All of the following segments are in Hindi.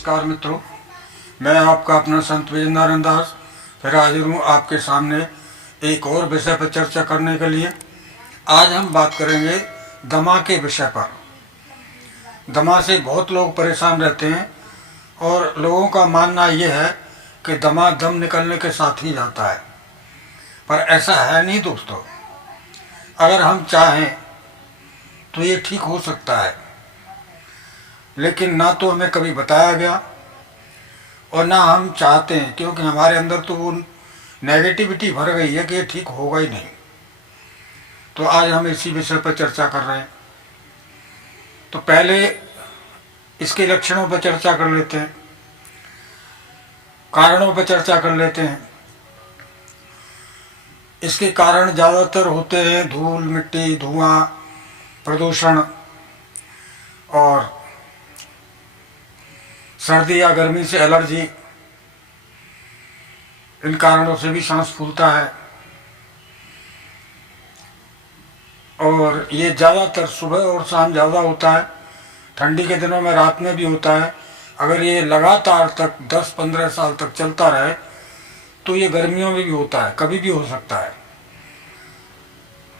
नमस्कार मित्रों, मैं आपका अपना संत विजय नारायण दास फिर हाजिर हूँ आपके सामने एक और विषय पर चर्चा करने के लिए। आज हम बात करेंगे दमा के विषय पर। दमा से बहुत लोग परेशान रहते हैं और लोगों का मानना यह है कि दमा दम निकलने के साथ ही जाता है, पर ऐसा है नहीं दोस्तों। अगर हम चाहें तो ये ठीक हो सकता है, लेकिन ना तो हमें कभी बताया गया और ना हम चाहते हैं, क्योंकि हमारे अंदर तो वो नेगेटिविटी भर गई है कि ये ठीक होगा ही नहीं। तो आज हम इसी विषय पर चर्चा कर रहे हैं। तो पहले इसके लक्षणों पर चर्चा कर लेते हैं, कारणों पर चर्चा कर लेते हैं। इसके कारण ज़्यादातर होते हैं धूल, मिट्टी, धुआं, प्रदूषण और सर्दी या गर्मी से एलर्जी। इन कारणों से भी सांस फूलता है और ये ज़्यादातर सुबह और शाम ज़्यादा होता है। ठंडी के दिनों में रात में भी होता है। अगर ये लगातार तक 10-15 साल तक चलता रहे तो ये गर्मियों में भी होता है, कभी भी हो सकता है।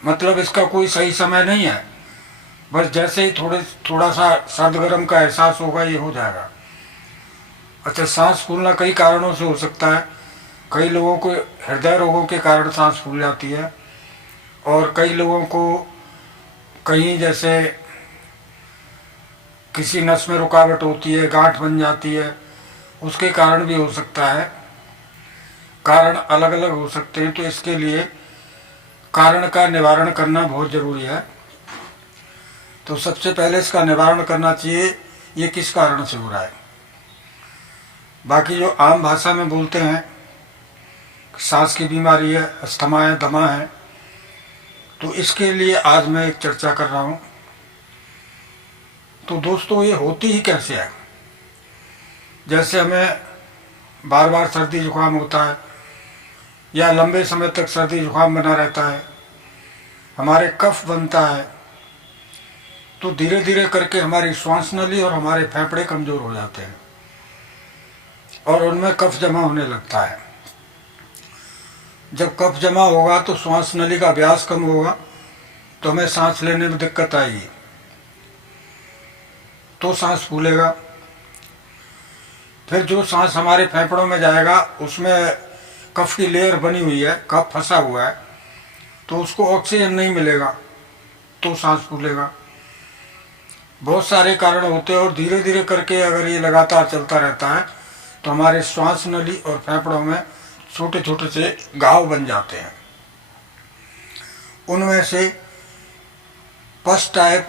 मतलब इसका कोई सही समय नहीं है, बस जैसे ही थोड़ा सा सर्द गर्म का एहसास होगा ये हो जाएगा। अच्छा, सांस फूलना कई कारणों से हो सकता है। कई लोगों को हृदय रोगों के कारण सांस फूल जाती है और कई लोगों को कहीं जैसे किसी नस में रुकावट होती है, गांठ बन जाती है, उसके कारण भी हो सकता है। कारण अलग अलग हो सकते हैं, तो इसके लिए कारण का निवारण करना बहुत ज़रूरी है। तो सबसे पहले इसका निवारण करना चाहिए, ये किस कारण से हो रहा है। बाकी जो आम भाषा में बोलते हैं सांस की बीमारी है, अस्थमा है, दमा है, तो इसके लिए आज मैं एक चर्चा कर रहा हूँ। तो दोस्तों, ये होती ही कैसे है। जैसे हमें बार बार सर्दी जुकाम होता है या लंबे समय तक सर्दी जुकाम बना रहता है, हमारे कफ बनता है, तो धीरे धीरे करके हमारी श्वास नली और हमारे फेफड़े कमज़ोर हो जाते हैं और उनमें कफ जमा होने लगता है। जब कफ जमा होगा तो श्वास नली का व्यास कम होगा, तो हमें सांस लेने में दिक्कत आएगी, तो सांस फूलेगा। फिर जो सांस हमारे फेफड़ों में जाएगा उसमें कफ की लेयर बनी हुई है, कफ फंसा हुआ है, तो उसको ऑक्सीजन नहीं मिलेगा, तो सांस फूलेगा। बहुत सारे कारण होते हैं और धीरे धीरे करके अगर ये लगातार चलता रहता है तो हमारे श्वास नली और फेफड़ों में छोटे छोटे से घाव बन जाते हैं। उनमें से पस टाइप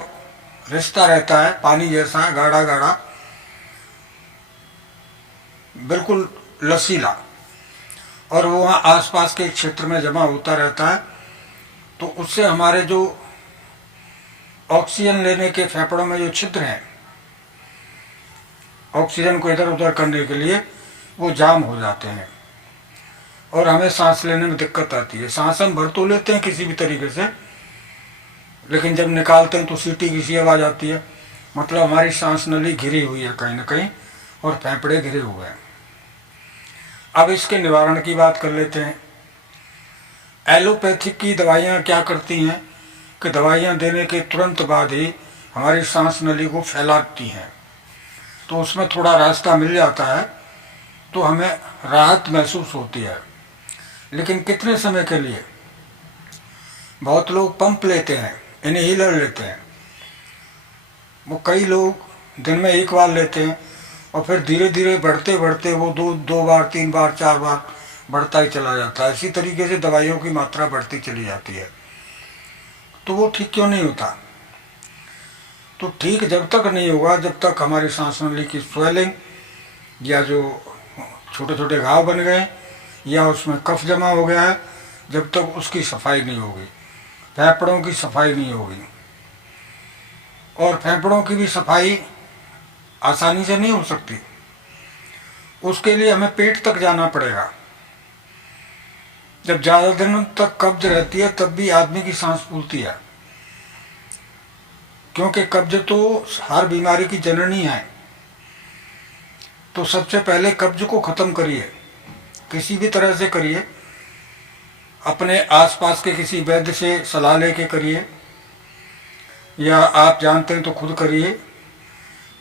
रिश्ता रहता है, पानी जैसा गाढ़ा गाढ़ा, बिल्कुल लसीला, और वो वहाँ आसपास के क्षेत्र में जमा होता रहता है। तो उससे हमारे जो ऑक्सीजन लेने के फेफड़ों में जो छिद्र हैं, ऑक्सीजन को इधर उधर करने के लिए, वो जाम हो जाते हैं और हमें सांस लेने में दिक्कत आती है। सांस हम भर तो लेते हैं किसी भी तरीके से, लेकिन जब निकालते हैं तो सीटी की सी आवाज़ आती है। मतलब हमारी सांस नली घिरी हुई है कहीं ना कहीं और फेफड़े घिरे हुए हैं। अब इसके निवारण की बात कर लेते हैं। एलोपैथिक की दवाइयाँ क्या करती हैं कि दवाइयाँ देने के तुरंत बाद ही हमारी सांस नली को फैलाती हैं, तो उसमें थोड़ा रास्ता मिल जाता है, तो हमें राहत महसूस होती है। लेकिन कितने समय के लिए। बहुत लोग पंप लेते हैं, इनहेलर लेते हैं। वो कई लोग दिन में एक बार लेते हैं और फिर धीरे धीरे बढ़ते बढ़ते वो दो बार, 3 बार, 4 बार बढ़ता ही चला जाता है। इसी तरीके से दवाइयों की मात्रा बढ़ती चली जाती है। तो वो ठीक क्यों नहीं होता। तो ठीक जब तक नहीं होगा जब तक हमारी सांस नली की स्वेलिंग या जो छोटे छोटे घाव बन गए या उसमें कफ जमा हो गया है, जब तक उसकी सफाई नहीं होगी, फेफड़ों की सफाई नहीं होगी। और फेफड़ों की भी सफाई आसानी से नहीं हो सकती, उसके लिए हमें पेट तक जाना पड़ेगा। जब ज़्यादा दिनों तक कब्ज रहती है तब भी आदमी की सांस फूलती है, क्योंकि कब्ज तो हर बीमारी की जननी है। तो सबसे पहले कब्ज को ख़त्म करिए, किसी भी तरह से करिए। अपने आसपास के किसी वैद्य से सलाह लेके करिए, या आप जानते हैं तो खुद करिए।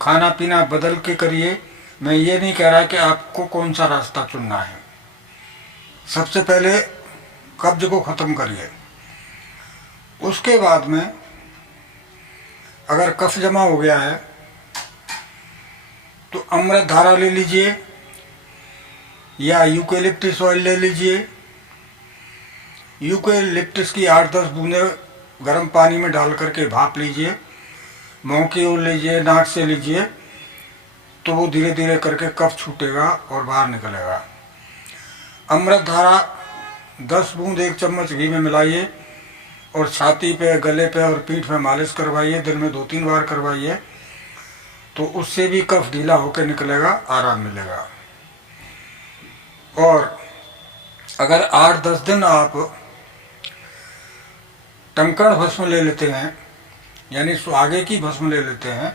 खाना पीना बदल के करिए। मैं ये नहीं कह रहा कि आपको कौन सा रास्ता चुनना है। सबसे पहले कब्ज को ख़त्म करिए। उसके बाद में अगर कफ जमा हो गया है तो अमृत धारा ले लीजिए, या यूकेलिप्टस ऑयल ले लीजिए। यूकेलिप्टस की 8-10 बूंदें गर्म पानी में डाल करके भाप लीजिए। मुँह की ओर लीजिए, नाक से लीजिए, तो वो धीरे धीरे करके कफ छूटेगा और बाहर निकलेगा। अमृत धारा 10 बूंद 1 चम्मच घी में मिलाइए और छाती पे, गले पे और पीठ पे मालिश करवाइए। दिन में 2-3 बार करवाइए, तो उससे भी कफ ढीला होकर निकलेगा, आराम मिलेगा। और अगर 8-10 दिन आप टंकण भस्म ले लेते हैं, यानी सुहागे की भस्म ले लेते हैं,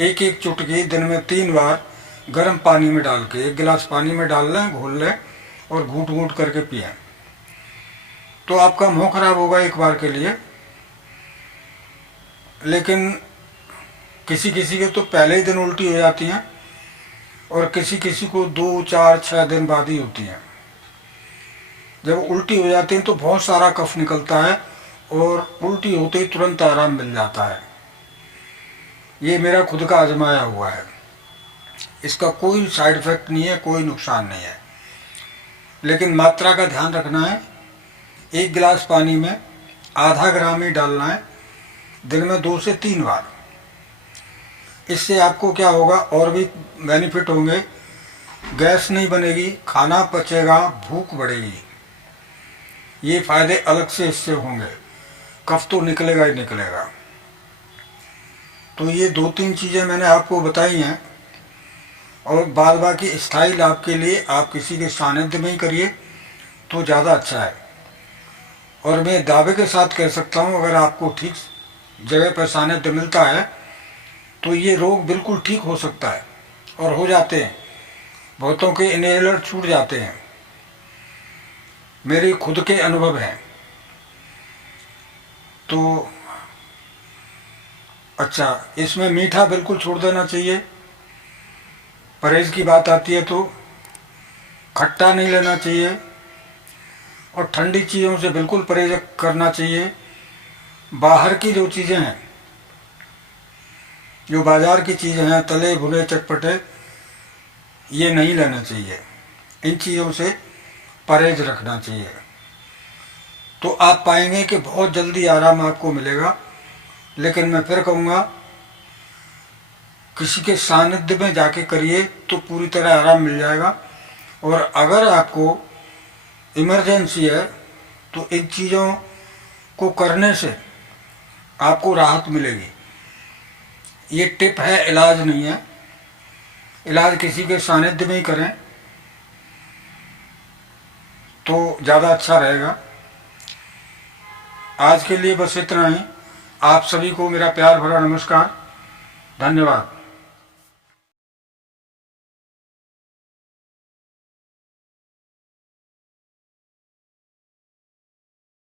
1-1 चुटकी दिन में 3 बार गर्म पानी में डाल के 1 गिलास पानी में डाल लें, घोल लें और घूंट घूंट करके पिएं, तो आपका मुंह खराब होगा एक बार के लिए। लेकिन किसी किसी के तो पहले ही दिन उल्टी हो जाती हैं और किसी किसी को 2, 4, 6 दिन बाद ही होती हैं। जब उल्टी हो जाती है तो बहुत सारा कफ निकलता है और उल्टी होते ही तुरंत आराम मिल जाता है। ये मेरा खुद का आजमाया हुआ है। इसका कोई साइड इफ़ेक्ट नहीं है, कोई नुकसान नहीं है। लेकिन मात्रा का ध्यान रखना है। 1 गिलास पानी में आधा ग्राम ही डालना है, दिन में 2 से 3 बार। इससे आपको क्या होगा, और भी बेनिफिट होंगे। गैस नहीं बनेगी, खाना पचेगा, भूख बढ़ेगी। ये फ़ायदे अलग से इससे होंगे। कफ तो निकलेगा ही निकलेगा। तो ये 2-3 चीज़ें मैंने आपको बताई हैं, और बाद बाकी स्थायी लाभ के लिए आप किसी के सानिध्य में ही करिए तो ज़्यादा अच्छा है। और मैं दावे के साथ कह सकता हूँ, अगर आपको ठीक जगह पर सानिध्य मिलता है तो ये रोग बिल्कुल ठीक हो सकता है, और हो जाते हैं। बहुतों के इनहेलर छूट जाते हैं, मेरे खुद के अनुभव हैं। तो अच्छा, इसमें मीठा बिल्कुल छोड़ देना चाहिए। परहेज की बात आती है तो खट्टा नहीं लेना चाहिए, और ठंडी चीज़ों से बिल्कुल परहेज करना चाहिए। बाहर की जो चीज़ें हैं, जो बाज़ार की चीज़ें हैं, तले भुने चटपटे, ये नहीं लेना चाहिए। इन चीज़ों से परहेज रखना चाहिए, तो आप पाएंगे कि बहुत जल्दी आराम आपको मिलेगा। लेकिन मैं फिर कहूँगा, किसी के सानिध्य में जाके करिए तो पूरी तरह आराम मिल जाएगा। और अगर आपको इमरजेंसी है तो इन चीज़ों को करने से आपको राहत मिलेगी। ये टिप है, इलाज नहीं है। इलाज किसी के सानिध्य में ही करें तो ज़्यादा अच्छा रहेगा। आज के लिए बस इतना ही। आप सभी को मेरा प्यार भरा नमस्कार, धन्यवाद।